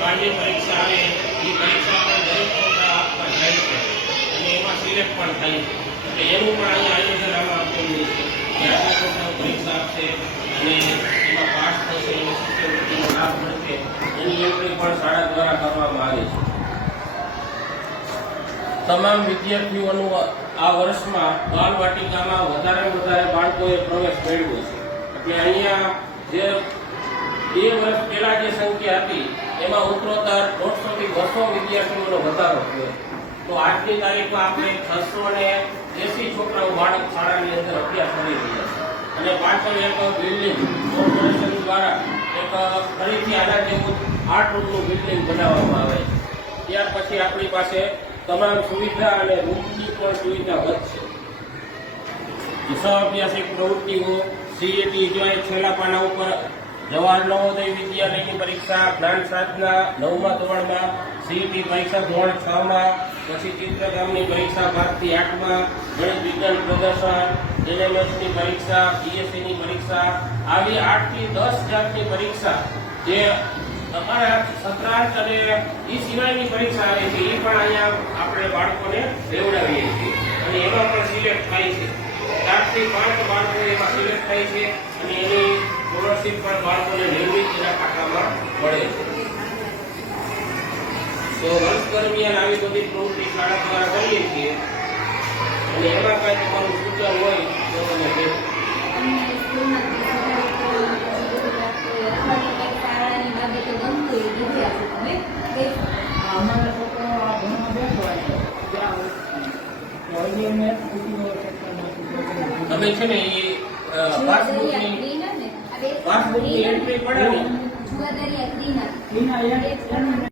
બાહ્ય પરીક્ષા આવે એ પરીક્ષા પણ દરેક છોકરા આપવા જાય છે અને એમાં સિલેક્ટ પણ થાય છે. એટલે એનું પણ અહીંયા આયોજન આમાં આપેલું છે કે આટલા છોકરાઓ પરીક્ષા આપશે અને એમાં પાસ થશે એને શિષ્યવૃત્તિનો લાભ મળશે એની એન્ટ્રી પણ શાળા દ્વારા કરવામાં આવે છે. તમામ વિદ્યાર્થીઓનું આ વર્ષમાં બાલવાટિકામાં વધારે બાળકોએ પ્રવેશ મેળવ્યો છે. એટલે અહીંયા જે 2 વર્ષ પહેલા જે સંખ્યા હતી એમાં ઉત્તરોત્તર 150 થી 200 વિદ્યાર્થીઓનો વધારો થયો. તો આજની તારીખમાં આપણે 680 છોકરાઓ બાળક શાળાની અંદર અભ્યાસ કરી રહ્યા છે અને પાછળ એક બિલ્ડિંગ કોર્પોરેશન દ્વારા એક ફરીથી આના જેવું 8 રૂમનું બિલ્ડિંગ બનાવવામાં આવે છે. ત્યાર પછી આપણી પાસે તમામ સુવિધા અને રૂમની પણ સુવિધા વધશે. સહઅભ્યાસિક પ્રવૃત્તિઓ સીએટી જોઈ છેલ્લા પાના ઉપર જવાહર નવોદય વિદ્યાલયની પરીક્ષા, જ્ઞાન સાધના 9મા ધોરણમાં, સીઈટી પરીક્ષા ધોરણ 6માં, પછી ચિત્રકામની પરીક્ષા 5 થી 8માં, ગણિત વિજ્ઞાન પ્રદર્શન, એનએમએસની પરીક્ષા, બીએસસીની પરીક્ષા, આવી 8 થી 10 જાતની પરીક્ષા જે તમારા સત્રાંત અને એ સિવાયની પરીક્ષા આવે છે એ પણ અહીંયા આપણે બાળકોને લેવડાવીએ છીએ અને એમાં પણ સિલેક્ટ થાય છે. 4 થી 5 બાળકો એમાં સિલેક્ટ થાય છે અને એની સ્કોલરશીપ પણ બાળકોને નિયમિત એના ખાતામાં મળે છે. તો વર્ષ દરમિયાન આવી બધી પ્રવૃત્તિ શાળા દ્વારા કરીએ છીએ અને એમાં કાંઈ તમારું સૂચન હોય તો તમે કહેજો. તમે છે ને એ પાસબુકની એન્ટ્રી પડાવી